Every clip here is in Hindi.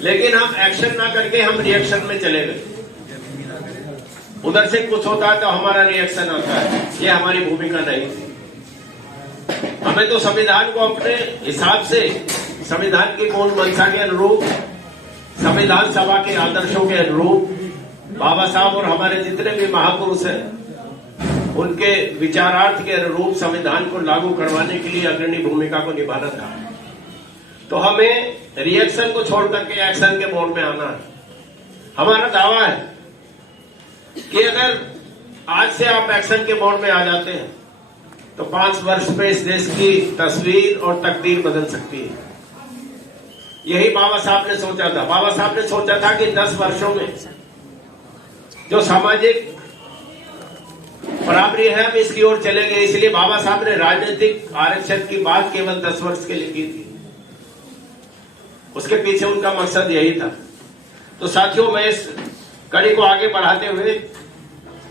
लेकिन हम एक्शन ना करके हम रिएक्शन में चले गए। उधर से कुछ होता है तो हमारा रिएक्शन आता है, ये हमारी भूमिका नहीं थी। हमें तो संविधान को अपने हिसाब से, संविधान की मूल मंशा के अनुरूप, संविधान सभा के आदर्शों के अनुरूप, बाबा साहब और हमारे जितने भी महापुरुष हैं उनके विचारार्थ के अनुरूप संविधान को लागू करवाने के लिए अग्रणी भूमिका को निभाना था। तो हमें रिएक्शन को छोड़ करके एक्शन के मोड में आना है। हमारा दावा है कि अगर आज से आप एक्शन के मोड में आ जाते हैं तो 5 वर्ष में इस देश की तस्वीर और तकदीर बदल सकती है। यही बाबा साहब ने सोचा था। बाबा साहब ने सोचा था कि 10 वर्षों में जो सामाजिक बराबरी है हम इसकी ओर चलेंगे। इसलिए बाबा साहब ने राजनीतिक आरक्षण की बात केवल 10 वर्ष के लिए की थी। उसके पीछे उनका मकसद यही था। तो साथियों, मैं इस कड़ी को आगे बढ़ाते हुए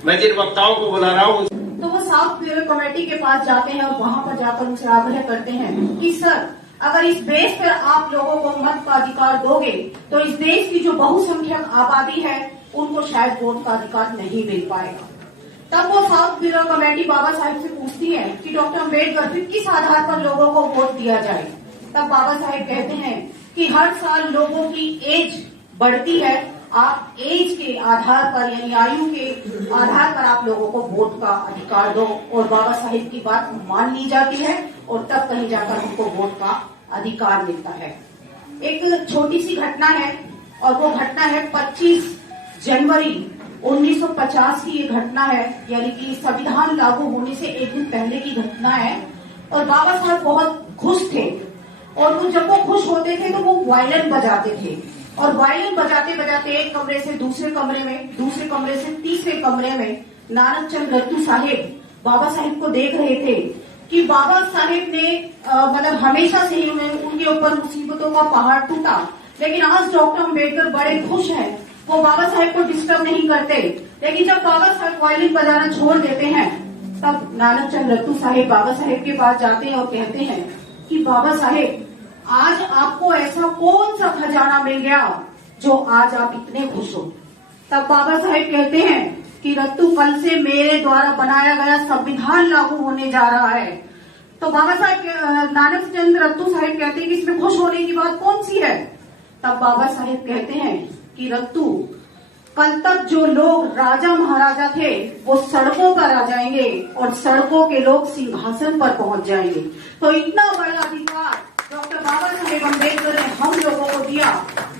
मैं जिन वक्ताओं को बुला रहा हूं, तो वो साउथ ब्यूरो कमेटी के पास जाते हैं और वहां पर जाकर उनसे आग्रह करते हैं कि सर, अगर इस बेस पर आप लोगों को मत का अधिकार दोगे तो इस देश की जो बहुसंख्यक आबादी है उनको शायद वोट का अधिकार नहीं मिल पाएगा। तब वो south bureau committee Baba Saheb से पूछती है कि डॉक्टर अम्बेडकर फिर किस आधार पर लोगों को वोट दिया जाए। तब बाबा साहेब कहते हैं कि हर साल लोगों की एज बढ़ती है, आप एज के आधार पर यानी आयु के आधार पर आप लोगों को वोट का अधिकार दो। और बाबा साहेब की बात मान ली जाती है और तब कहीं जाकर हमको वोट का अधिकार मिलता है। एक छोटी सी घटना है और वो घटना है 25 जनवरी 1950 की ये घटना है, यानी कि संविधान लागू होने से एक दिन पहले की घटना है। और बाबा साहब बहुत खुश थे और वो जब वो खुश होते थे तो वो वायलिन बजाते थे और वायलिन बजाते बजाते एक कमरे से दूसरे कमरे में, दूसरे कमरे से तीसरे कमरे में नानक चंद रत्तू साहेब बाबा साहेब को देख रहे थे कि बाबा साहेब ने मतलब हमेशा से ही उनके ऊपर मुसीबतों का पहाड़ टूटा, लेकिन आज डॉक्टर अम्बेडकर बड़े खुश हैं, वो बाबा साहेब को डिस्टर्ब नहीं करते। लेकिन जब बाबा साहेब वायलिन बजाना छोड़ देते हैं तब नानक चंद रत्तू साहेब बाबा साहेब के पास जाते हैं और कहते हैं कि बाबा साहेब, आज आपको ऐसा कौन सा खजाना मिल गया जो आज आप इतने खुश हो। तब बाबा साहेब कहते हैं कि रत्तू, कल से मेरे द्वारा बनाया गया संविधान लागू होने जा रहा है। तो बाबा साहेब नानक चंद रत्तू साहेब कहते हैं कि इसमें खुश होने की बात कौन सी है। तब बाबा साहेब कहते हैं कि रत्तू, कल तक जो लोग राजा महाराजा थे वो सड़कों पर आ जाएंगे और सड़कों के लोग सिंहासन पर पहुंच जाएंगे। तो इतना बड़ा अधिकार डॉक्टर बाबा साहेब अम्बेडकर ने हम लोगों को दिया।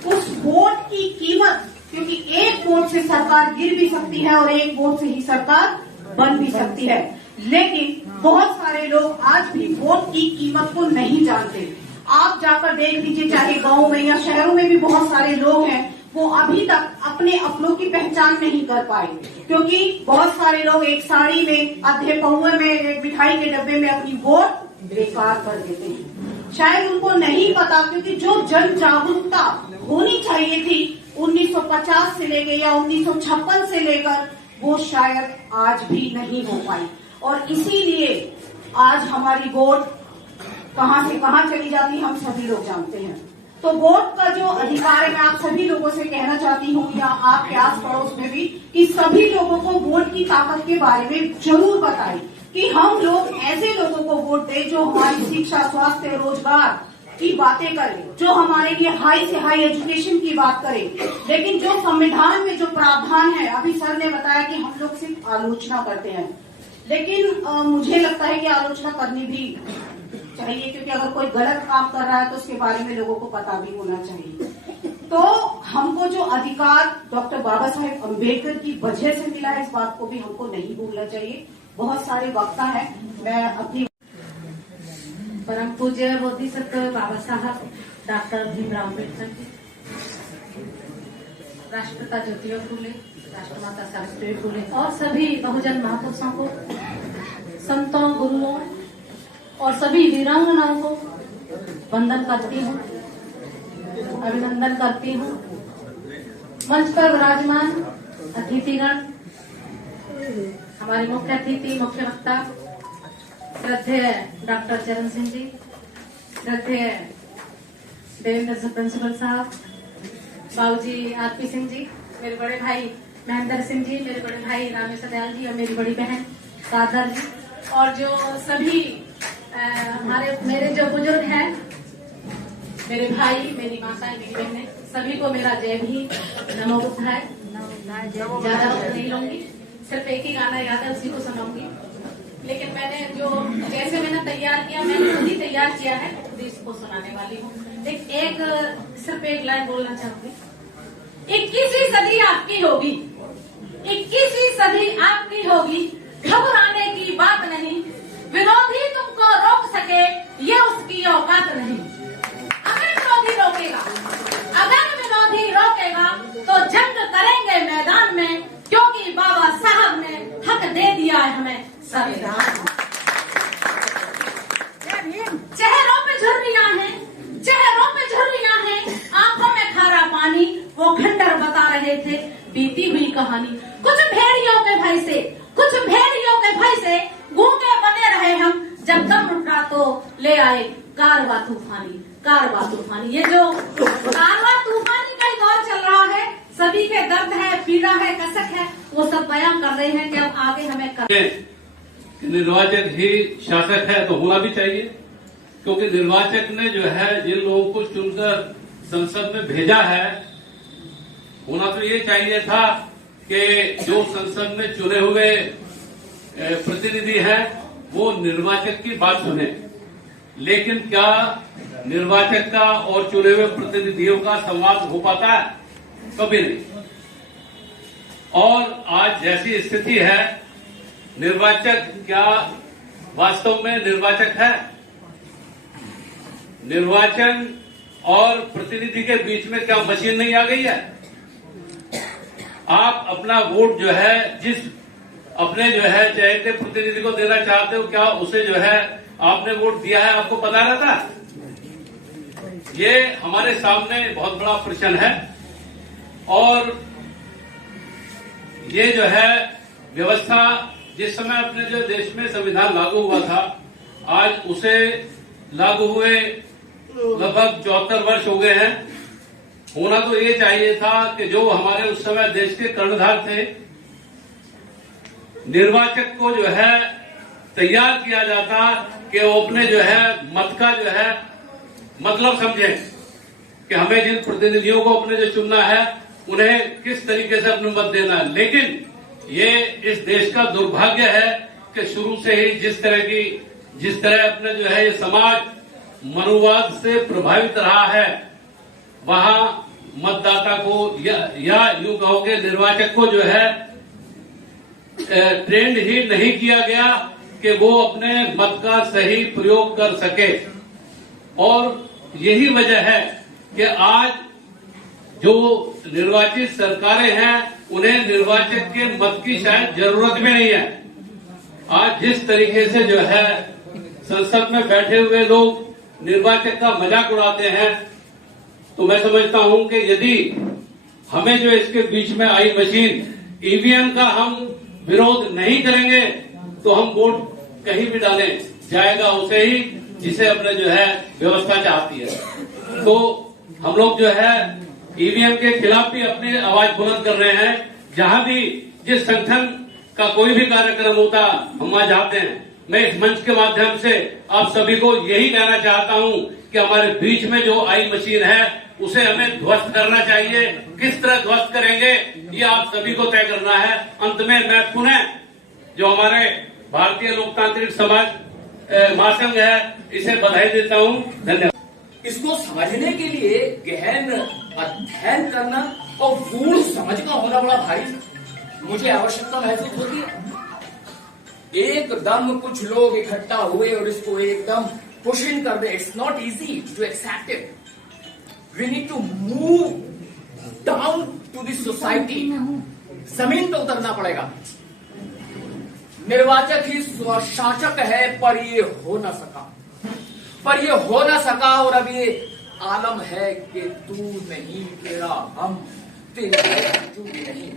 उस वोट की कीमत, क्योंकि एक वोट से सरकार गिर भी सकती है और एक वोट से ही सरकार बन भी सकती है, लेकिन बहुत सारे लोग आज भी वोट की कीमत को नहीं जानते। आप जाकर देख लीजिए, चाहे गांव में या शहरों में भी बहुत सारे लोग हैं वो अभी तक अपने अपनों की पहचान नहीं कर पाए, क्योंकि बहुत सारे लोग एक साड़ी में, आधे पहुए में, एक मिठाई के डब्बे में अपनी वोट बेकार कर देते हैं। शायद उनको नहीं पता, क्योंकि जो जन जागरूकता होनी चाहिए थी 1950 से लेकर या 1956 से लेकर, वो शायद आज भी नहीं हो पाई। और इसीलिए आज हमारी वोट कहां से कहां चली जाती है हम सभी लोग जानते हैं। तो वोट का जो अधिकार है, मैं आप सभी लोगों से कहना चाहती हूँ या आपके आस पड़ोस में भी, कि सभी लोगों को वोट की ताकत के बारे में जरूर बताएं कि हम लोग ऐसे लोगों को वोट दें जो हमारी शिक्षा, स्वास्थ्य, रोजगार की बातें करें, जो हमारे लिए हाई से हाई एजुकेशन की बात करें। लेकिन जो संविधान में जो प्रावधान है, अभी सर ने बताया कि हम लोग सिर्फ आलोचना करते हैं, लेकिन मुझे लगता है कि आलोचना करनी भी चाहिए, क्योंकि अगर कोई गलत काम कर रहा है तो उसके बारे में लोगों को पता भी होना चाहिए। तो हमको जो अधिकार डॉक्टर बाबा साहेब अम्बेडकर की वजह से मिला है, इस बात को भी हमको नहीं भूलना चाहिए। बहुत सारे वक्ता हैं, मैं अपनी परम पूज्य बोधिसत्व बाबा साहब डॉक्टर भीमराव अम्बेडकर जी, राष्ट्रपिता ज्योतिबा फूले, राष्ट्रमाता सावित्री फूले और सभी बहुजन महापुरुषों को, संतों, गुरुओं और सभी वीरांगनाओं को वंदन करती हूँ, अभिनंदन करती हूँ। मंच पर विराजमान अतिथिगण, हमारे मुख्य अतिथि, मुख्य वक्ता श्रद्धेय डॉक्टर चरण सिंह जी, श्रद्धेय देवेंद्र प्रिंसिपल साहब, बाबूजी आरपी सिंह जी, मेरे बड़े भाई महेंद्र सिंह जी, मेरे बड़े भाई रामेश्वर दयाल जी और मेरी बड़ी बहन साधर जी, और जो सभी मेरे जो बुजुर्ग हैं, मेरे भाई, मेरी माताएं, मेरी बहनें, सभी को मेरा जय भी, नमो बुद्धाय। ज्यादा नहीं लूंगी, सिर्फ एक ही गाना याद है, उसी को सुनाऊंगी। लेकिन मैंने जैसे मैंने तैयार किया, मैंने खुद ही तैयार किया है, खुद ही इसको सुनाने वाली हूँ। सिर्फ एक लाइन बोलना चाहूंगी। 21वीं सदी आपकी होगी, 21वीं सदी आपकी होगी, घबराने की बात नहीं, विरोधी तुमको रोक सके ये उसकी औकात नहीं। अगर विरोधी रोकेगा, अगर विरोधी रोकेगा तो जंग करेंगे मैदान में, क्योंकि बाबा साहब ने हक दे दिया है हमें संविधान। चेहरों पे झुर्रियां हैं, चेहरों पे झुर्रियां हैं, आंखों में खारा पानी, वो खंडर बता रहे थे बीती हुई कहानी। कुछ भेड़ियों के भय से, कुछ भेड़ियों के भय से गूंगे बने रहे हम, जब दम उठा तो ले आए कारवा तूफानी, कारवा तूफानी। ये जो कारवा तूफानी का दौर चल रहा है, सभी के दर्द है, पीड़ा है, कसक है, वो सब बयां कर रहे हैं कि अब आगे हमें निर्वाचक ही शासक है तो होना भी चाहिए, क्योंकि निर्वाचक ने जो है जिन लोगों को चुनकर संसद में भेजा है, होना तो ये चाहिए था कि जो संसद में चुने हुए प्रतिनिधि हैं वो निर्वाचक की बात सुने। लेकिन क्या निर्वाचक का और चुने हुए प्रतिनिधियों का संवाद हो पाता है? कभी नहीं। और आज जैसी स्थिति है, निर्वाचक क्या वास्तव में निर्वाचक है? निर्वाचन और प्रतिनिधि के बीच में क्या मशीन नहीं आ गई है? आप अपना वोट जो है जिस अपने जो है चयनित प्रतिनिधि को देना चाहते हो, क्या उसे जो है आपने वोट दिया है, आपको पता रहता? ये हमारे सामने बहुत बड़ा प्रश्न है। और ये जो है व्यवस्था जिस समय अपने जो देश में संविधान लागू हुआ था, आज उसे लागू हुए लगभग 74 वर्ष हो गए हैं। होना तो ये चाहिए था कि जो हमारे उस समय देश के कर्णधार थे, निर्वाचक को जो है तैयार किया जाता कि वो अपने जो है मत का जो है मतलब समझे कि हमें जिन प्रतिनिधियों को अपने जो चुनना है उन्हें किस तरीके से अपने मत देना है। लेकिन ये इस देश का दुर्भाग्य है कि शुरू से ही जिस तरह अपने जो है ये समाज मनुवाद से प्रभावित रहा है, वहां मतदाता को या यूं कहो कि निर्वाचक को जो है ट्रेंड ही नहीं किया गया कि वो अपने मत का सही प्रयोग कर सके। और यही वजह है कि आज जो निर्वाचित सरकारें हैं उन्हें निर्वाचक के मत की शायद जरूरत भी नहीं है। आज जिस तरीके से जो है संसद में बैठे हुए लोग निर्वाचक का मजाक उड़ाते हैं, तो मैं समझता हूं कि यदि हमें जो इसके बीच में आई मशीन ईवीएम का हम विरोध नहीं करेंगे तो हम वोट कहीं भी डालें, जाएगा उसे ही जिसे अपने जो है व्यवस्था चाहती है। तो हम लोग जो है ईवीएम के खिलाफ भी अपनी आवाज बुलंद कर रहे हैं। जहां भी जिस संगठन का कोई भी कार्यक्रम होता हम वहां जाते हैं। मैं इस मंच के माध्यम से आप सभी को यही कहना चाहता हूं कि हमारे बीच में जो आई मशीन है उसे हमें ध्वस्त करना चाहिए। किस तरह ध्वस्त करेंगे ये आप सभी को तय करना है। अंत में मैं पुनः जो हमारे भारतीय लोकतांत्रिक समाज महासंघ है इसे बधाई देता हूं। धन्यवाद। इसको समझने के लिए गहन अध्ययन करना और पूर्ण समझ का होना बड़ा भारी मुझे आवश्यकता महसूस होती है। एकदम कुछ लोग इकट्ठा हुए और इसको एकदम पुश इन कर दे। It's not easy to accept it. We need to move down to this society. जमीन पे उतरना पड़ेगा। निर्वाचक ही शासक है, पर ये हो ना सका, और अब ये आलम है कि तू नहीं तेरा हम, तेरे तू नहीं।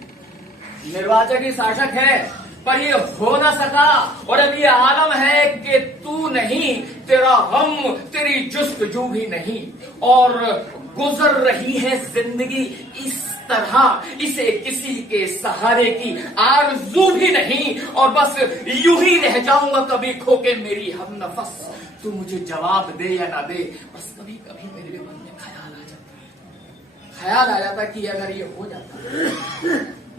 निर्वाचक ही शासक है, पर ये हो ना सका, और अब ये आलम है कि तू नहीं तेरा हम, तेरी जुस्तजू भी नहीं। और गुजर रही है जिंदगी इस तरह, इसे किसी के सहारे की आरज़ू भी नहीं, और बस यूं ही रह जाऊंगा कभी खो के मेरी हम नफस। तू मुझे जवाब दे या ना दे, बस कभी कभी मेरे मन में ख्याल आ जाता कि अगर ये हो जाता,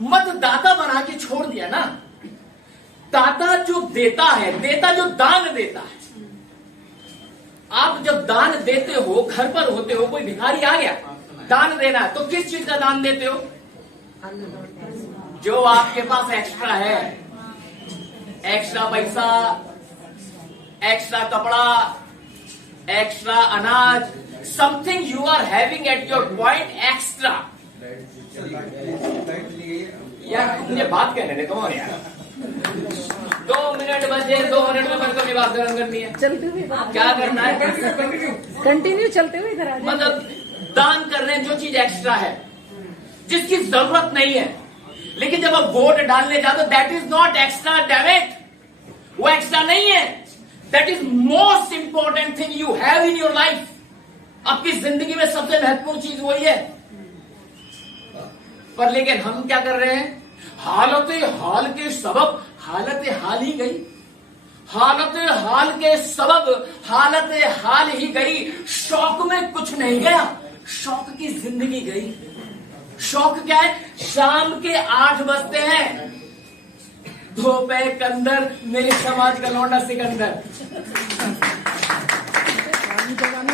मतदाता बना के छोड़ दिया ना। दाता जो देता है, देता जो दान देता है। आप जब दान देते हो, घर पर होते हो, कोई भिखारी आ गया दान देना, तो किस चीज का दान देते हो? जो आपके पास एक्स्ट्रा है, एक्स्ट्रा पैसा, एक्स्ट्रा कपड़ा, एक्स्ट्रा अनाज, something you are having at your point extra. यार तुम मुझे बात कहने दे, कौन यार 2 मिनट बचे, 2 मिनट में मेरे को भी बात खत्म करनी है। चलते हुए क्या करना है? कंटिन्यू चलते हुए इधर आ जाओ। मतलब दान कर रहे हैं जो चीज एक्स्ट्रा है, जिसकी जरूरत नहीं है, लेकिन जब आप वोट डालने जाते हो, that is not extra, damn it, वो एक्स्ट्रा नहीं है। That is most important thing you have in your life. आपकी जिंदगी में सबसे महत्वपूर्ण चीज वही है। पर लेकिन हम क्या कर रहे हैं? हालत हाल के सबब हालत हाल ही गई, हालत हाल के सबब हालत हाल ही गई। शौक में कुछ नहीं गया, शौक की जिंदगी गई। शौक क्या है? शाम के 8 बजते हैं, 2 पैक के अंदर मेरे समाज का लौंडा सिकंदर।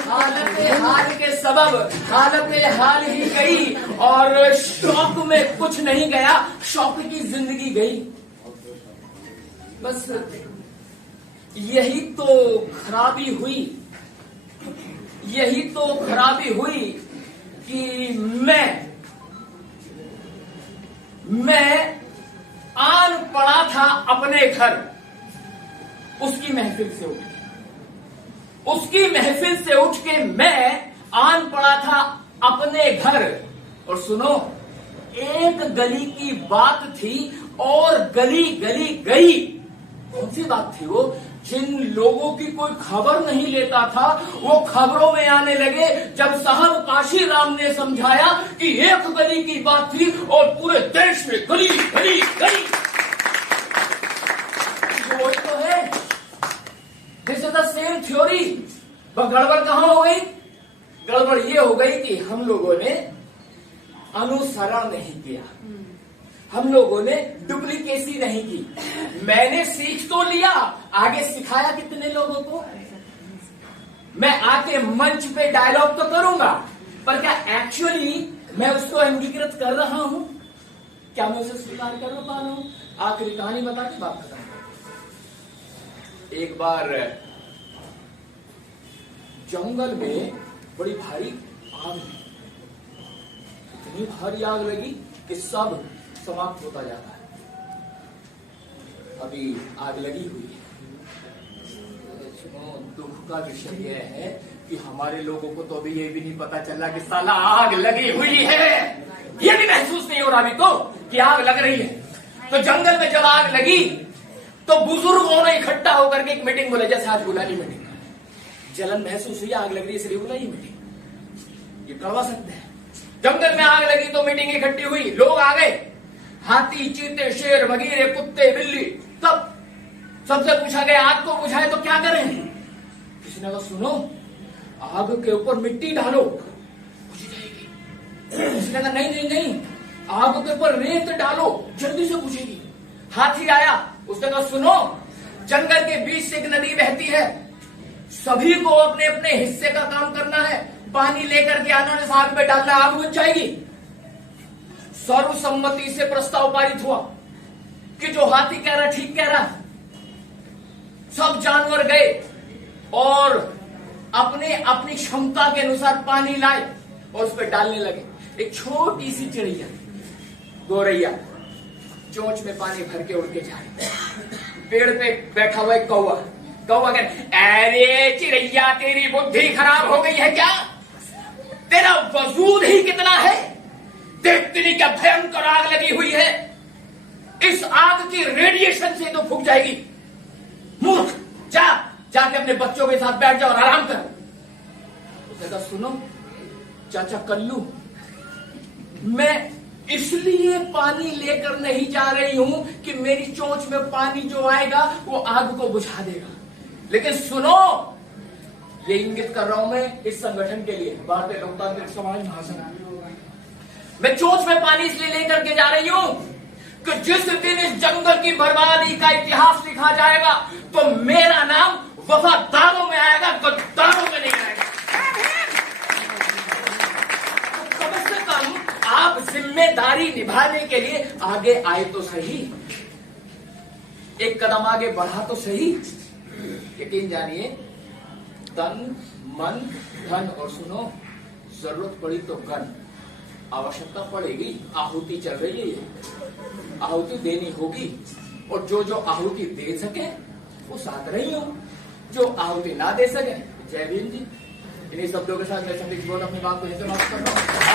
हालत हाल के सबब हालत हाल ही गई, और शौक में कुछ नहीं गया, शौक की जिंदगी गई। बस यही तो खराबी हुई, यही तो खराबी हुई कि मैं आन पड़ा था अपने घर, उसकी महफिल से उठ के, उसकी महफिल से उठ के मैं आन पड़ा था अपने घर। और सुनो, एक गली की बात थी और गली गली गई। कौन सी बात थी वो? जिन लोगों की कोई खबर नहीं लेता था, वो खबरों में आने लगे जब साहब काशीराम ने समझाया कि एक गली की बात थी और पूरे देश में गली गली गली। वो तो है, this is the same theory. पर गड़बड़ कहां हो गई? गड़बड़ ये हो गई कि हम लोगों ने अनुसरण नहीं किया, हम लोगों ने डुप्लीकेसी नहीं की। मैंने सीख तो लिया, आगे सिखाया कितने लोगों को? मैं आके मंच पे डायलॉग तो करूंगा, पर क्या एक्चुअली मैं उसको अंगीकृत कर रहा हूं? क्या मैं उसे स्वीकार कर पा रहा हूं? आखिरी कहानी बता के बात खत्म। एक बार जंगल में बड़ी भारी आग लगी, इतनी भारी आग लगी कि सब समाप्त होता जाता है। अभी आग लगी हुई है। सुनो, दुख का विषय यह है कि हमारे लोगों को तो अभी ये भी नहीं पता चला कि साला आग लगी हुई है। ये भी महसूस नहीं हो रहा अभी तो कि आग लग रही है। तो जंगल में जब आग लगी तो बुजुर्गों ने इकट्ठा होकर के एक मीटिंग बोले, जैसे आज बुलानी मीटिंग। जलन महसूस हुई, आग लग रही है इसलिए बुलाई मीटिंग। ये करवा सकते हैं। जंगल में आग लगी तो मीटिंग इकट्ठी हुई, लोग आ गए, हाथी, चीते, शेर, बगीरे, कुत्ते, बिल्ली, सब सबसे पूछा गया आग को बुझाए तो क्या करें? किसी ने कहा सुनो, आग के ऊपर मिट्टी डालो, बुझ जाएगी। किसी ने कहा नहीं नहीं नहीं, आग के ऊपर रेत डालो, जल्दी से बुझेगी। हाथी आया, उसने कहा सुनो, जंगल के बीच से एक नदी बहती है, सभी को अपने अपने हिस्से का काम करना है, पानी लेकर के आना है, आग में डालना, आग बुझ जाएगी। सर्वसम्मति से प्रस्ताव पारित हुआ कि जो हाथी कह रहा ठीक कह रहा। सब जानवर गए और अपने अपनी क्षमता के अनुसार पानी लाए और उस पर डालने लगे। एक छोटी सी चिड़िया, गोरैया, चोंच में पानी भर के उड़ के जा रही। पेड़ पे बैठा हुआ एक कौवा, कौवा कह, अरे चिड़ैया तेरी बुद्धि खराब हो गई है क्या? तेरा वजूद ही कितना है, देखती नहीं क्या भयंकर आग लगी हुई है, इस आग की रेडिएशन से तो फूक जाएगी। मूर्ख, जाके अपने बच्चों के साथ बैठ जाओ और आराम कर। उसने कहा सुनो, चाचा कल्लू, मैं इसलिए पानी लेकर नहीं जा रही हूं कि मेरी चोंच में पानी जो आएगा वो आग को बुझा देगा। लेकिन सुनो, ये इंगित कर रहा हूं मैं इस संगठन के लिए, भारतीय लोकतांत्रिक समाज महासंघ। मैं चोंच में पानी इसलिए लेकर के जा रही हूं कि जिस दिन इस जंगल की बर्बादी का इतिहास लिखा जाएगा तो मेरा नाम वफादारों में आएगा, गद्दारों में नहीं आएगा। कम से कम आप जिम्मेदारी निभाने के लिए आगे आए तो सही, एक कदम आगे बढ़ा तो सही। यकीन जानिए, तन मन धन और सुनो, जरूरत पड़ी तो गन, आवश्यकता पड़ेगी, आहुति चल रही है, ये आहुति देनी होगी। और जो जो आहुति दे सके वो साथ रही हो, जो आहुति ना दे सके जय भीम जी। इन्हीं शब्दों के साथ मैं संदीप अपनी बात को समाप्त कर रहा हूँ।